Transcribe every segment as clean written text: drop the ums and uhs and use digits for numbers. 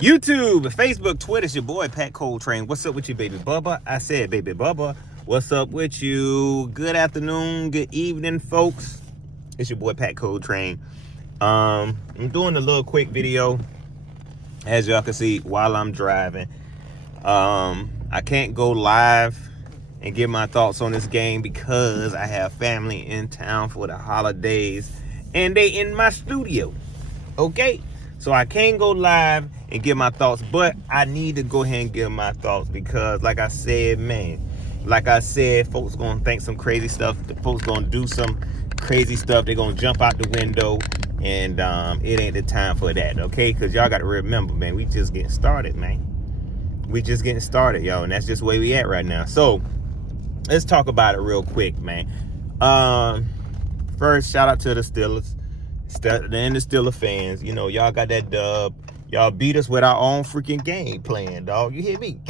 YouTube, Facebook, Twitter, it's your boy Pat Coltrane. What's up with you, baby Bubba? I said, baby Bubba. What's up with you? Good afternoon, good evening, folks. It's your boy Pat Coltrane. I'm doing a little quick video, as y'all can see, while I'm driving. I can't go live and give my thoughts on this game because I have family in town for the holidays and they in my studio. Okay? So I can't go live and give my thoughts, but I need to go ahead and give my thoughts because, like I said, folks gonna think some crazy stuff. Folks gonna do some crazy stuff. They're gonna jump out the window, and it ain't the time for that, okay? Because y'all got to remember, man, we just getting started, man. We just getting started, y'all, and that's just where we at right now. So let's talk about it real quick, man. First, shout out to the Steelers. And the Steelers fans, you know, y'all got that dub. Y'all beat us with our own freaking game plan, dog. You hear me?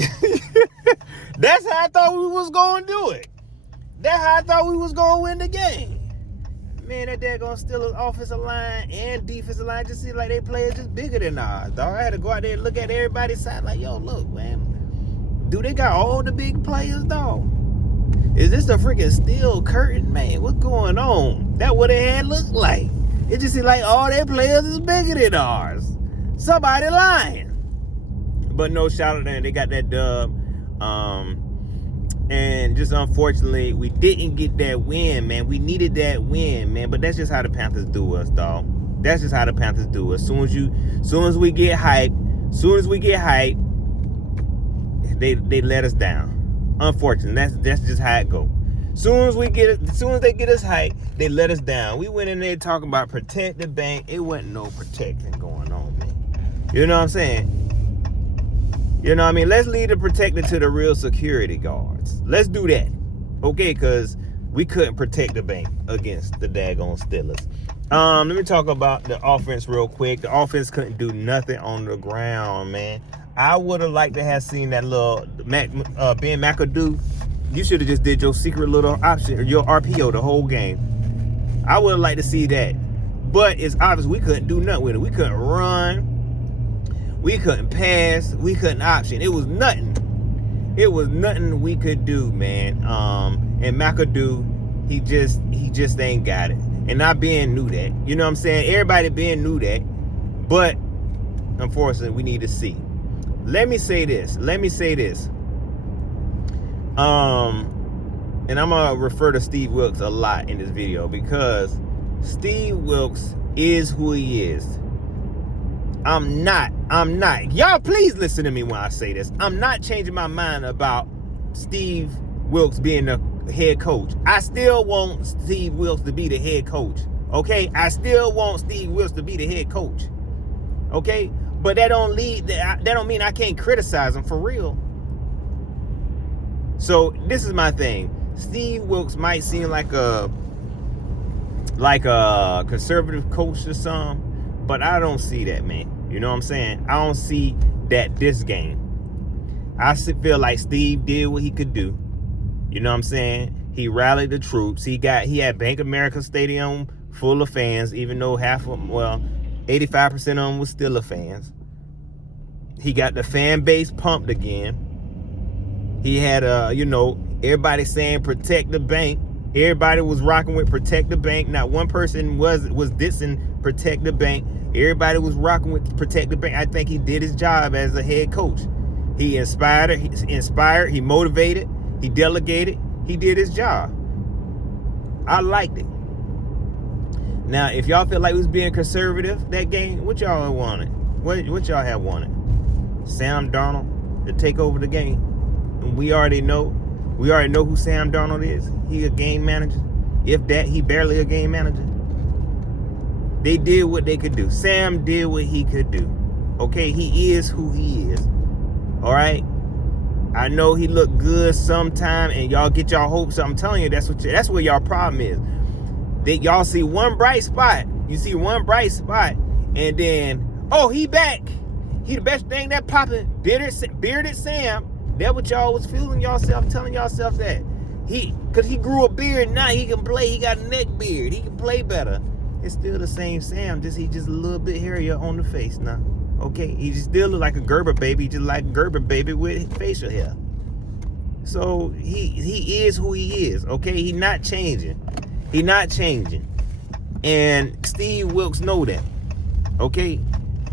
That's how I thought we was going to do it. That's how I thought we was going to win the game. Man, that daggone Steelers offensive line and defensive line just seem like they players just bigger than ours, dog. I had to go out there and look at everybody's side like, yo, look, man. Do they got all the big players, dog? Is this a freaking steel curtain, man? What's going on? That what it had looked like. It just seems like all their players is bigger than ours. Somebody lying. But no, shout out to them. They got that dub. And just unfortunately, we didn't get that win, man. We needed that win, man. But that's just how the Panthers do us, dog. That's just how the Panthers do us. Soon as we get hyped, they let us down. Unfortunately, that's just how it goes. Soon as they get us hyped, they let us down. We went in there talking about protect the bank. It wasn't no protecting going on, man. You know what I'm saying? You know what I mean? Let's leave the protector to the real security guards. Let's do that. Okay, because we couldn't protect the bank against the daggone Steelers. Let me talk about the offense real quick. The offense couldn't do nothing on the ground, man. I would have liked to have seen that little Ben McAdoo. You should have just did your secret little option, or your RPO the whole game. I would have liked to see that. But it's obvious we couldn't do nothing with it. We couldn't run. We couldn't pass. We couldn't option. It was nothing. It was nothing we could do, man. And McAdoo, he just ain't got it. And not Ben knew that. You know what I'm saying? Everybody Ben knew that. But unfortunately, we need to see. Let me say this. And I'm gonna refer to Steve Wilks a lot in this video because Steve Wilks is who he is. I'm not. Y'all please listen to me when I say this. I'm not changing my mind about Steve Wilks being the head coach. I still want Steve Wilks to be the head coach. Okay? I still want Steve Wilks to be the head coach. Okay? But that don't mean I can't criticize him for real. So this is my thing. Steve Wilks might seem like a conservative coach or something, but I don't see that, man. You know what I'm saying? I don't see that this game. I feel like Steve did what he could do. You know what I'm saying? He rallied the troops. He had Bank of America Stadium full of fans, even though 85% of them was Steelers fans. He got the fan base pumped again. He had, everybody saying protect the bank. Everybody was rocking with protect the bank. Not one person was dissing protect the bank. Everybody was rocking with protect the bank. I think he did his job as a head coach. He inspired, he motivated, he delegated. He did his job. I liked it. Now, if y'all feel like we was being conservative that game, what y'all wanted? What y'all have wanted? Sam Darnold to take over the game. And we already know who Sam Darnold is. He a game manager. If that, he barely a game manager. They did what they could do. Sam did what he could do. Okay, he is who he is. All right. I know he looked good sometime, and y'all get y'all hopes up. I'm telling you, that's where y'all problem is. That y'all see one bright spot. You see one bright spot, and then he back. He the best thing that popping. Bearded Sam. That what y'all was feeling yourself, telling yourself that. Because he grew a beard, now he can play. He got a neck beard. He can play better. It's still the same Sam, he just a little bit hairier on the face now. Okay, he still look like a Gerber baby, just like a Gerber baby with facial hair. So he is who he is. Okay, he not changing. He not changing. And Steve Wilkes know that. Okay,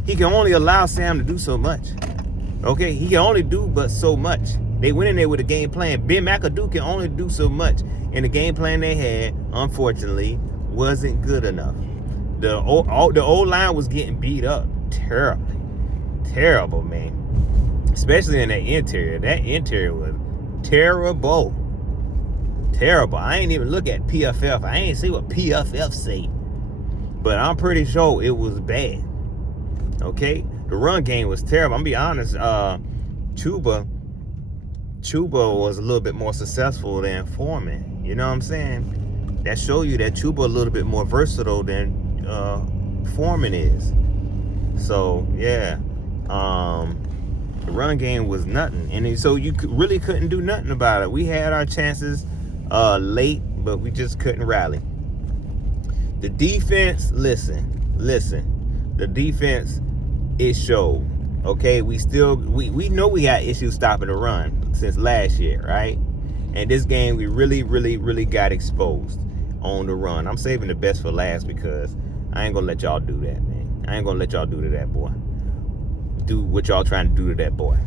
he can only allow Sam to do so much. Okay, he can only do but so much. They went in there with a game plan. Ben McAdoo can only do so much, and the game plan they had, unfortunately, wasn't good enough. The old line was getting beat up terrible, man. Especially in that interior. That interior was terrible. I ain't even look at PFF. I ain't see what PFF say, but I'm pretty sure it was bad. Okay, the run game was terrible. I'm gonna be honest. Chuba was a little bit more successful than Foreman. You know what I'm saying? That show you that Chuba a little bit more versatile than Foreman is. So yeah, the run game was nothing, and so you really couldn't do nothing about it. We had our chances late, but we just couldn't rally. The defense, listen. The defense, it showed. Okay, we know we got issues stopping the run since last year, right? And this game we really got exposed on the run. I'm saving the best for last because I ain't gonna let y'all do that, man. I ain't gonna let y'all do to that boy. Do what y'all trying to do to that boy.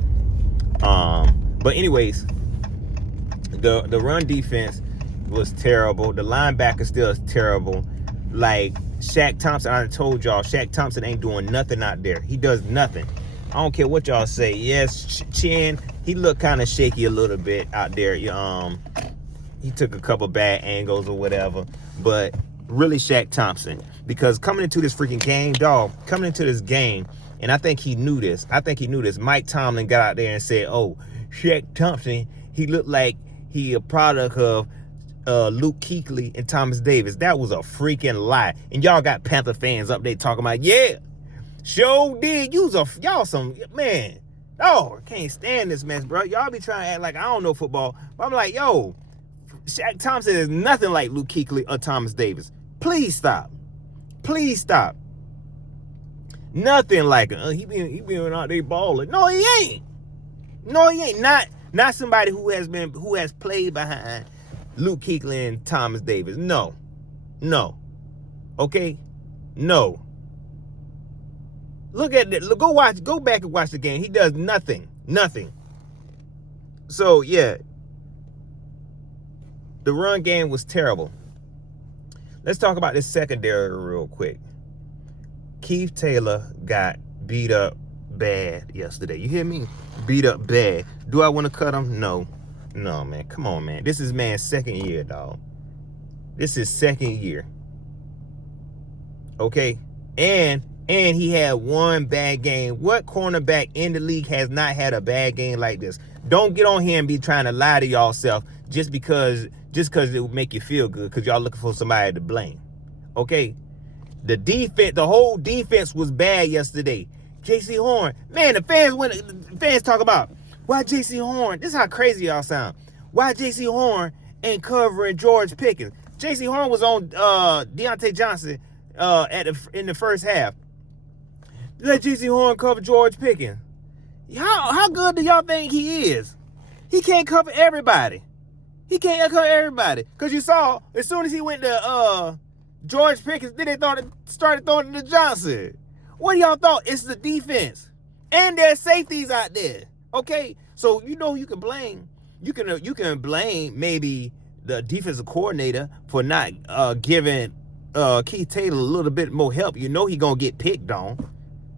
But anyways, the run defense was terrible. The linebacker still is terrible. Like Shaq Thompson, I told y'all, Shaq Thompson ain't doing nothing out there. He does nothing. I don't care what y'all say. Yes, Chin, he looked kind of shaky a little bit out there. He took a couple bad angles or whatever. But really Shaq Thompson. Because coming into this freaking game, and I think he knew this. Mike Tomlin got out there and said, oh, Shaq Thompson, he looked like he a product of Luke Kuechly and Thomas Davis. That was a freaking lie. And y'all got Panther fans up there talking about, yeah, sure did. Y'all some, man. Oh, I can't stand this mess, bro. Y'all be trying to act like I don't know football. But I'm like, yo, Shaq Thompson is nothing like Luke Kuechly or Thomas Davis. Please stop. Nothing like it. He been out there balling. No, he ain't. Not somebody who has played behind Luke Kuechly and Thomas Davis. No. Okay? No. Look at it. Go back and watch the game. He does nothing. So yeah. The run game was terrible. Let's talk about this secondary real quick. Keith Taylor got beat up bad yesterday. You hear me? Beat up bad. Do I want to cut him? No, man. Come on, man. This is man's second year, dog. This is second year. Okay? And he had one bad game. What cornerback in the league has not had a bad game like this? Don't get on here and be trying to lie to y'all self just because it will make you feel good because y'all looking for somebody to blame. Okay? The whole defense was bad yesterday. J.C. Horn, man, the fans talk about why J.C. Horn. This is how crazy y'all sound. Why J.C. Horn ain't covering George Pickens? J.C. Horn was on Deontay Johnson in the first half. Let J.C. Horn cover George Pickens. How good do y'all think he is? He can't cover everybody. Because you saw, as soon as he went to George Pickens, then they started throwing it to Johnson. What do y'all thought? It's the defense. And there's safeties out there. Okay? So you can blame. You can blame maybe the defensive coordinator for not giving Keith Taylor a little bit more help. You know he gonna get picked on.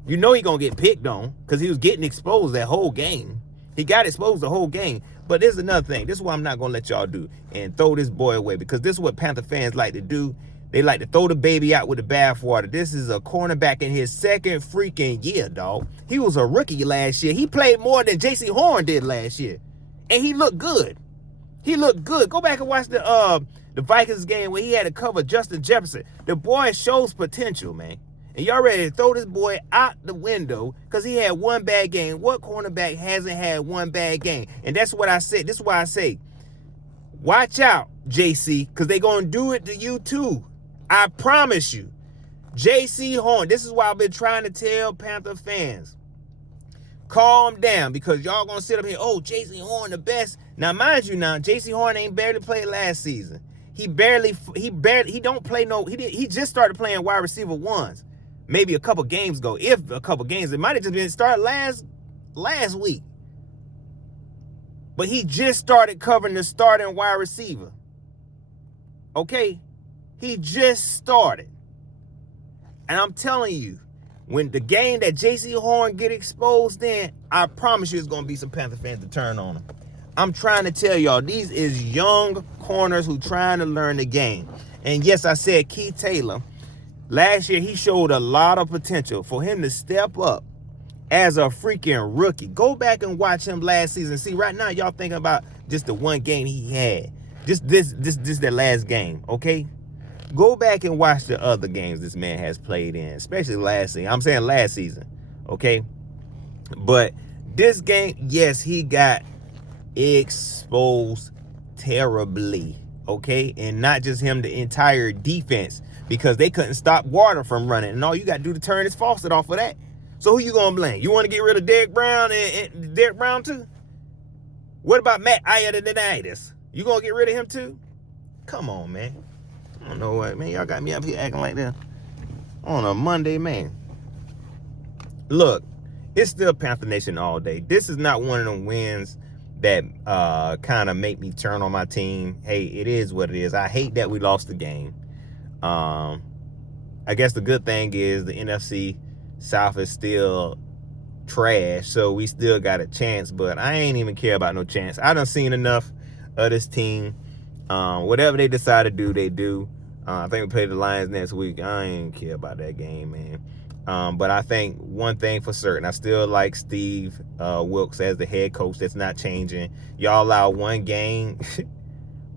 Because he was getting exposed that whole game. He got exposed the whole game. But this is another thing. This is what I'm not gonna let y'all do and throw this boy away, because this is what Panther fans like to do. They like to throw the baby out with the bathwater. This is a cornerback in his second freaking year, dog. He was a rookie last year. He played more than J.C. Horn did last year. And he looked good. Go back and watch the Vikings game where he had to cover Justin Jefferson. The boy shows potential, man. And y'all ready to throw this boy out the window because he had one bad game. What cornerback hasn't had one bad game? And that's what I said. This is why I say, watch out, JC, because they're going to do it to you too. I promise you. J.C. Horn, this is why I've been trying to tell Panther fans. Calm down, because y'all gonna sit up here, oh, J.C. Horn the best. Now, mind you now, J.C. Horn ain't barely played last season. He don't play he just started playing wide receiver ones. Maybe a couple games ago, if a couple games. It might have just been started last week. But he just started covering the starting wide receiver. Okay? He just started. And I'm telling you, when the game that J.C. Horn get exposed in, I promise you it's going to be some Panther fans to turn on him. I'm trying to tell y'all, these is young corners who trying to learn the game. And yes, I said Keith Taylor. Last year, he showed a lot of potential for him to step up as a freaking rookie. Go back and watch him last season. See, right now, y'all thinking about just the one game he had. Just that last game, okay? Go back and watch the other games this man has played in, especially last season. I'm saying last season, okay? But this game, yes, he got exposed terribly, okay? And not just him, the entire defense, because they couldn't stop water from running. And all you got to do to turn his faucet off of that. So who you going to blame? You want to get rid of Derek Brown and Derek Brown too? What about Matt Ioannidis? You going to get rid of him too? Come on, man. I don't know what, man. Y'all got me up here acting like that on a Monday, man. Look, it's still Panther Nation all day. This is not one of them wins that kind of make me turn on my team. Hey, it is what it is. I hate that we lost the game. I guess the good thing is the NFC South is still trash, so we still got a chance, but I ain't even care about no chance. I done seen enough of this team. Whatever they decide to do, they do. I think we play the Lions next week. I ain't care about that game, man. But I think one thing for certain, I still like Steve Wilkes as the head coach. That's not changing. Y'all allow one game.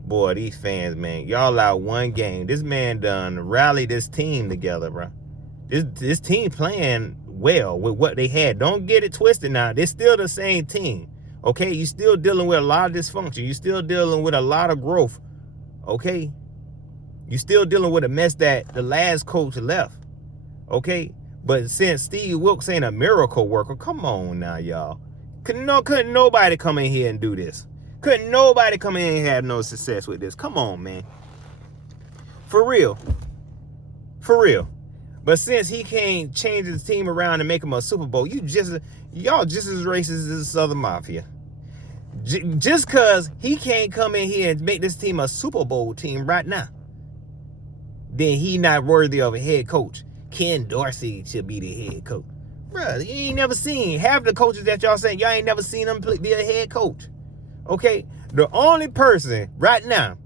Boy, these fans, man. Y'all allow one game. This man done rallied this team together, bro. This team playing well with what they had. Don't get it twisted now. They're still the same team. Okay? You still dealing with a lot of dysfunction. You still dealing with a lot of growth. Okay? You still dealing with a mess that the last coach left. Okay? But since Steve Wilkes ain't a miracle worker, come on now, y'all. Couldn't nobody come in here and do this. Couldn't nobody come in and have no success with this. Come on, man. For real. For real. But since he can't change his team around and make him a Super Bowl, y'all just as racist as the Southern Mafia. Just because he can't come in here and make this team a Super Bowl team right now, then he not worthy of a head coach. Ken Dorsey should be the head coach. Bruh, you ain't never seen half the coaches that y'all saying, y'all ain't never seen them be a head coach. Okay? The only person right now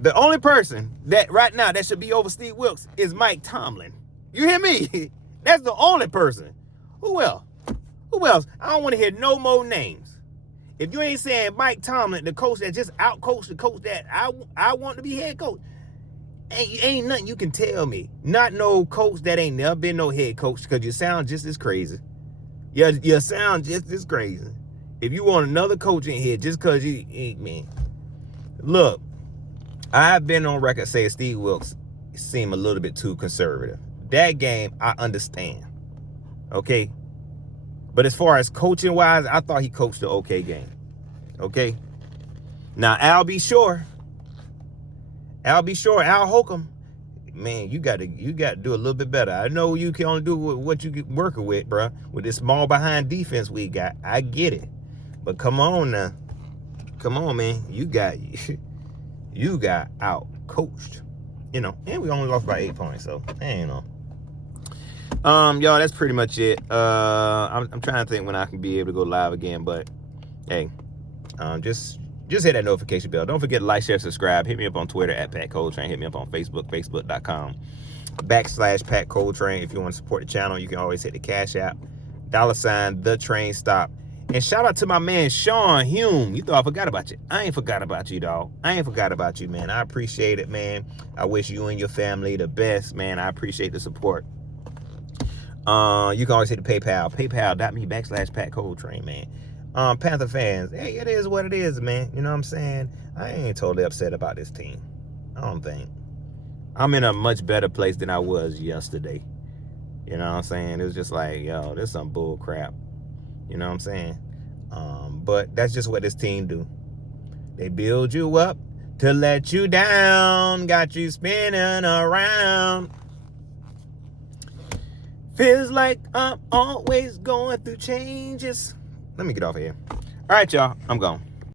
that should be over Steve Wilkes is Mike Tomlin. You hear me? That's the only person. Who else? Who else? I don't want to hear no more names. If you ain't saying Mike Tomlin, the coach that just outcoached the coach that I want to be head coach, ain't nothing you can tell me. Not no coach that ain't never been no head coach, because you sound just as crazy. You sound just as crazy. If you want another coach in here just because you ain't, man. Look, I've been on record saying Steve Wilkes seemed a little bit too conservative. That game, I understand. Okay? But as far as coaching-wise, I thought he coached an okay game. Okay? Now, Al Shore, Al Holcomb, man, you got to do a little bit better. I know you can only do what you working with, bro. With this small behind defense we got. I get it. But come on now. Come on, man. You got out coached. You know, and we only lost by 8 points, so you know. Y'all, that's pretty much it. I'm trying to think when I can be able to go live again, but hey, just hit that notification bell. Don't forget to like, share, subscribe. Hit me up on Twitter at Pat Coltrane. Hit me up on Facebook, facebook.com/Pat Coltrane. If you want to support the channel, you can always hit the Cash App, $ the train stop. And shout out to my man, Sean Hume. You thought I forgot about you. I ain't forgot about you, dog. I ain't forgot about you, man. I appreciate it, man. I wish you and your family the best, man. I appreciate the support. You can always hit the PayPal. PayPal.me/Pat Coltrane, man. Panther fans, hey, it is what it is, man. You know what I'm saying? I ain't totally upset about this team. I don't think. I'm in a much better place than I was yesterday. You know what I'm saying? It was just like, yo, this some bull crap. You know what I'm saying? But that's just what this team do. They build you up to let you down. Got you spinning around. Feels like I'm always going through changes. Let me get off of here. All right, y'all. I'm gone.